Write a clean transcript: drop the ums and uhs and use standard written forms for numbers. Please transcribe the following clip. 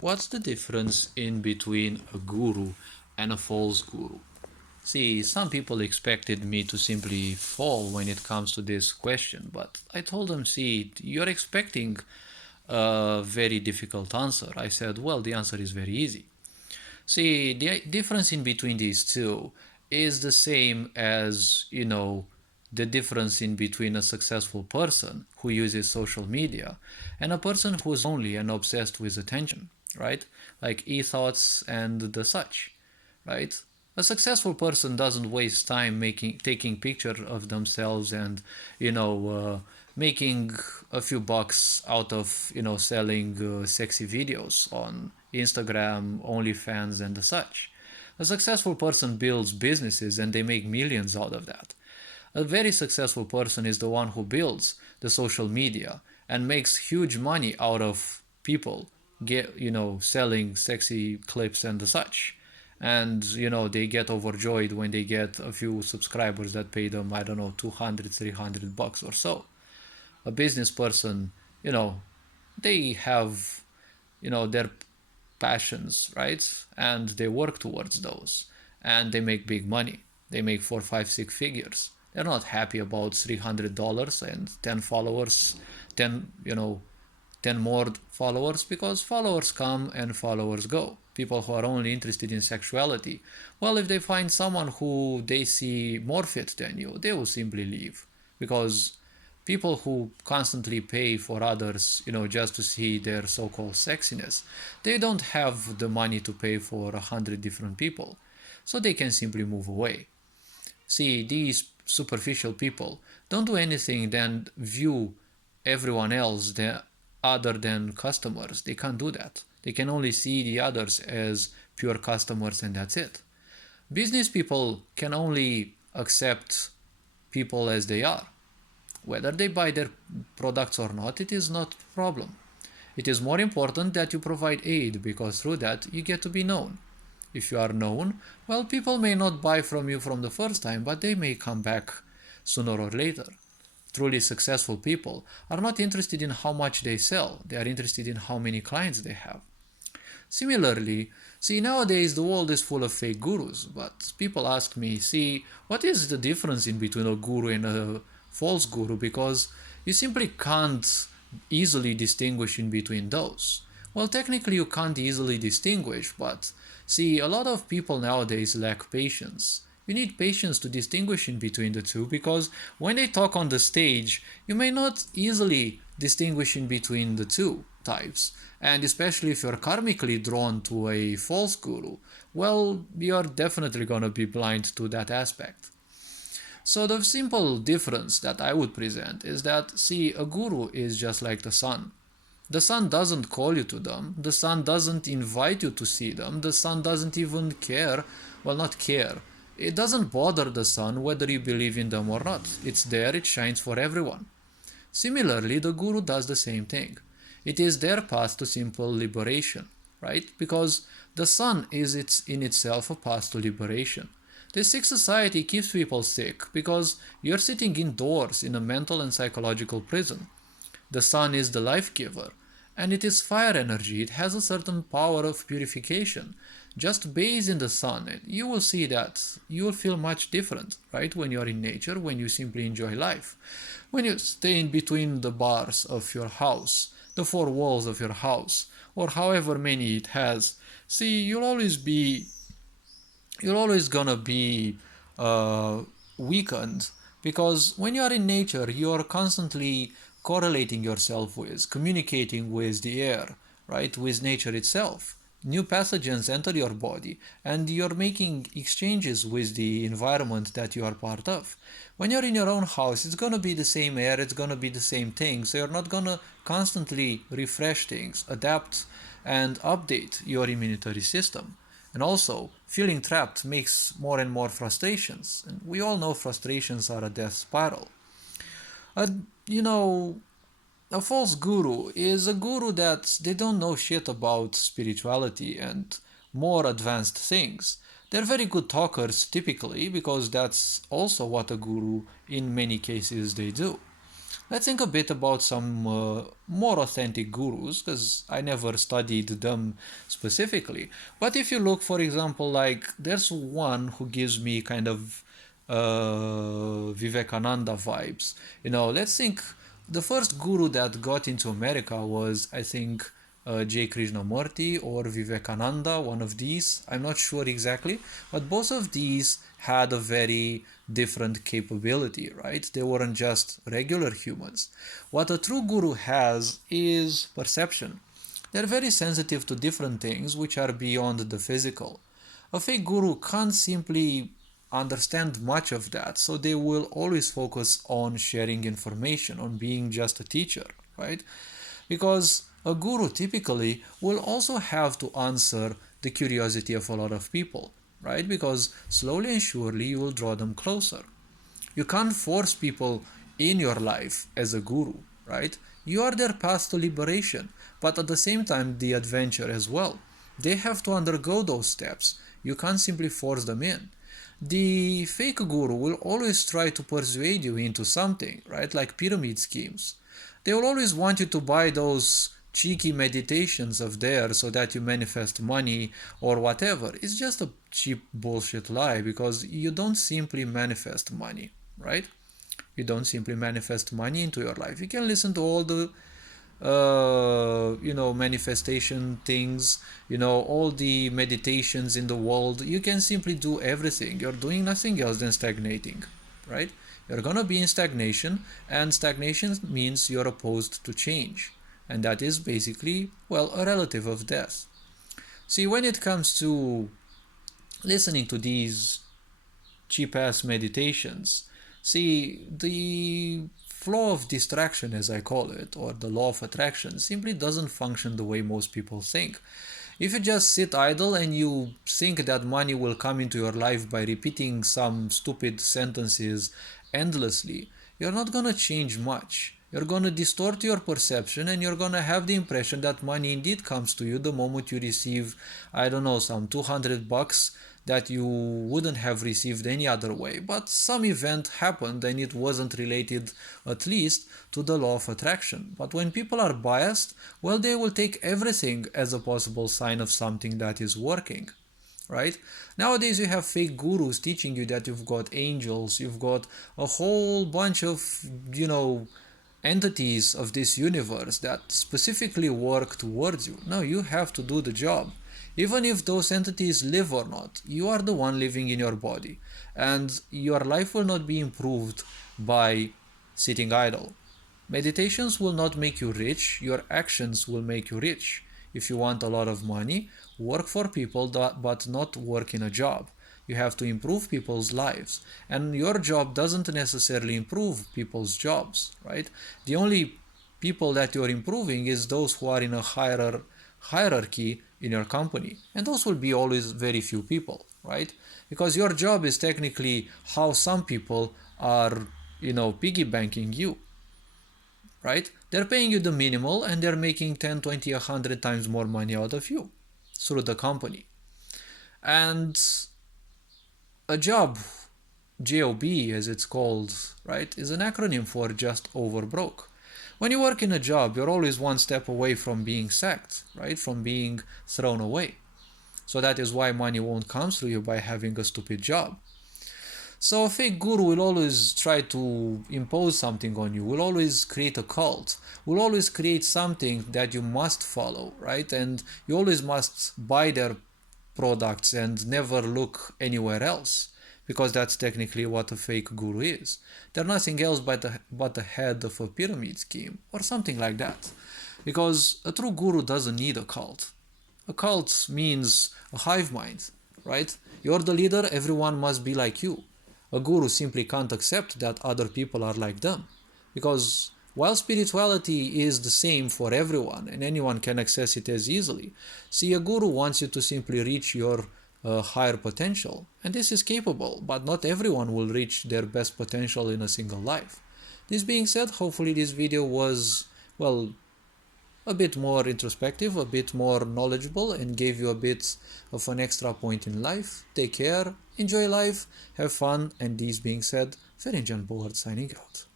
What's the difference in between a guru and a false guru? See, some people expected me to simply fall when it comes to this question, but I told them, see, you're expecting a very difficult answer. I said, well, the answer is very easy. See, the difference in between these two is the same as, the difference in between a successful person who uses social media and a person who's lonely and obsessed with attention, right? Like e-thoughts and the such, right? A successful person doesn't waste time taking picture of themselves and making a few bucks out of selling sexy videos on Instagram, OnlyFans, and the such. A successful person builds businesses and they make millions out of that. A very successful person is the one who builds the social media and makes huge money out of people selling sexy clips and the such. And they get overjoyed when they get a few subscribers that pay them, I don't know, 200, 300 bucks or so. A business person, they have their passions, right? And they work towards those and they make big money. They make 4, 5, 6 figures. They're not happy about $300 and 10 followers, 10, 10 more followers, because followers come and followers go. People who are only interested in sexuality, well, if they find someone who they see more fit than you, they will simply leave. Because people who constantly pay for others, just to see their so-called sexiness, they don't have the money to pay for 100 different people. So they can simply move away. See, these superficial people don't do anything than view everyone else other than customers. They can't do that. They can only see the others as pure customers and that's it. Business people can only accept people as they are. Whether they buy their products or not, it is not a problem. It is more important that you provide aid because through that you get to be known. If you are known, well, people may not buy from you from the first time, but they may come back sooner or later. Truly successful people are not interested in how much they sell, they are interested in how many clients they have. Similarly, see, nowadays the world is full of fake gurus, but people ask me, see, what is the difference in between a guru and a false guru? Because you simply can't easily distinguish in between those. Well, technically you can't easily distinguish, but see, a lot of people nowadays lack patience. You need patience to distinguish in between the two because when they talk on the stage, you may not easily distinguish in between the two types. And especially if you're karmically drawn to a false guru, well, you're definitely gonna be blind to that aspect. So the simple difference that I would present is that, see, a guru is just like the sun. The sun doesn't call you to them, the sun doesn't invite you to see them, the sun doesn't even care, well, not care. It doesn't bother the sun whether you believe in them or not. It's there, it shines for everyone. Similarly, the guru does the same thing. It is their path to simple liberation, right? Because the sun is in itself a path to liberation. The sick society keeps people sick because you're sitting indoors in a mental and psychological prison. The sun is the life giver, and it is fire energy. It has a certain power of purification. Just bathe in the sun, and you will see that you will feel much different, right? When you are in nature, when you simply enjoy life. When you stay in between the bars of your house, the four walls of your house, or however many it has, see, you're always gonna be weakened because when you are in nature, you are constantly correlating yourself with, communicating with the air, right, with nature itself. New pathogens enter your body and you're making exchanges with the environment that you are part of. When you're in your own house, it's gonna be the same air, it's gonna be the same thing, so you're not gonna constantly refresh things, adapt, and update your immunity system. And also, feeling trapped makes more and more frustrations. And we all know frustrations are a death spiral. Uh, you know, a false guru is a guru that they don't know shit about spirituality and more advanced things. They're very good talkers typically because that's also what a guru in many cases they do. Let's think a bit about some more authentic gurus, because I never studied them specifically. But if you look, for example, like there's one who gives me kind of Vivekananda vibes. Let's think the first guru that got into America was, I think, J. Krishnamurti or Vivekananda, one of these. I'm not sure exactly, but both of these had a very different capability, right? They weren't just regular humans. What a true guru has is perception. They're very sensitive to different things which are beyond the physical. A fake guru can't simply understand much of that, so they will always focus on sharing information, on being just a teacher, right? Because a guru typically will also have to answer the curiosity of a lot of people, right? Because slowly and surely you will draw them closer. You can't force people in your life as a guru, right? You are their path to liberation, but at the same time, the adventure as well. They have to undergo those steps. You can't simply force them in. The fake guru will always try to persuade you into something, right? Like pyramid schemes. They will always want you to buy those cheeky meditations of theirs so that you manifest money or whatever. It's just a cheap bullshit lie, because you don't simply manifest money, right? You don't simply manifest money into your life. You can listen to all the manifestation things, all the meditations in the world. You can simply do everything. You're doing nothing else than stagnating, right? You're gonna be in stagnation, and stagnation means you're opposed to change, and that is basically, well, a relative of death. See, when it comes to listening to these cheap ass meditations, see, the flow of distraction, as I call it, or the law of attraction, simply doesn't function the way most people think. If you just sit idle and you think that money will come into your life by repeating some stupid sentences endlessly, you're not gonna change much. You're gonna distort your perception, and you're gonna have the impression that money indeed comes to you the moment you receive, I don't know, some 200 bucks that you wouldn't have received any other way. But some event happened and it wasn't related, at least, to the law of attraction. But when people are biased, well, they will take everything as a possible sign of something that is working, right? Nowadays you have fake gurus teaching you that you've got angels, you've got a whole bunch of, entities of this universe that specifically work towards you. No, you have to do the job. Even if those entities live or not, you are the one living in your body, and your life will not be improved by sitting idle. Meditations will not make you rich, your actions will make you rich. If you want a lot of money, work for people but not work in a job. You have to improve people's lives, and your job doesn't necessarily improve people's jobs, right? The only people that you're improving is those who are in a hierarchy in your company, and those will be always very few people, right? Because your job is technically how some people are, piggy banking you, right? They're paying you the minimal, and they're making 10, 20, 100 times more money out of you through the company. And a job, job as it's called, right, is an acronym for just over broke. When you work in a job, you're always one step away from being sacked, right, from being thrown away. So that is why money won't come through you by having a stupid job. So a fake guru will always try to impose something on you, will always create a cult, will always create something that you must follow, right? And you always must buy their products and never look anywhere else, because that's technically what a fake guru is. They're nothing else but the head of a pyramid scheme or something like that. Because a true guru doesn't need a cult. A cult means a hive mind, right? You're the leader, everyone must be like you. A guru simply can't accept that other people are like them. Because while spirituality is the same for everyone and anyone can access it as easily, see, a guru wants you to simply reach your higher potential. And this is capable, but not everyone will reach their best potential in a single life. This being said, hopefully this video was, well, a bit more introspective, a bit more knowledgeable, and gave you a bit of an extra point in life. Take care, enjoy life, have fun, and this being said, Ferencan Bullard signing out.